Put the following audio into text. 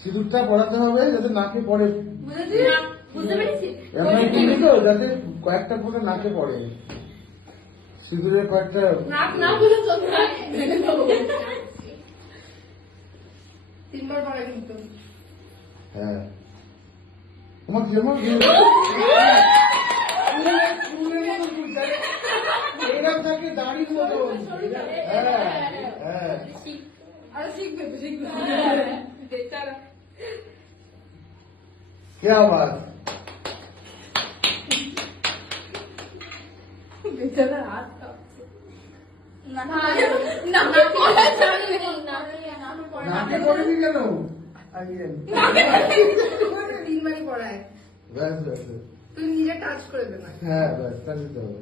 সিঁদুরটা পড়াতে হবে যাতে নাকে পড়ে, বুঝতে পেরেছি তো যাতে কয়েকটা ফোঁটা নাকে পড়ে, সিঁদুরের কয়েকটা তিনবার পড়া কিন্তু। হ্যাঁ তোমার যেমন এরকম থাকে দাড়ির মতো। হ্যাঁ হ্যাঁ আর শিখবে তো শিখবে क्या बात বেচারা হাত কাঁপছে। নাকে পড়েনি কেন? তিনবারই পড়ায়, ব্যাস ব্যাস, তুই নিজে টাচ করে দে না। হ্যাঁ ব্যাস, তাহলে তো হবে।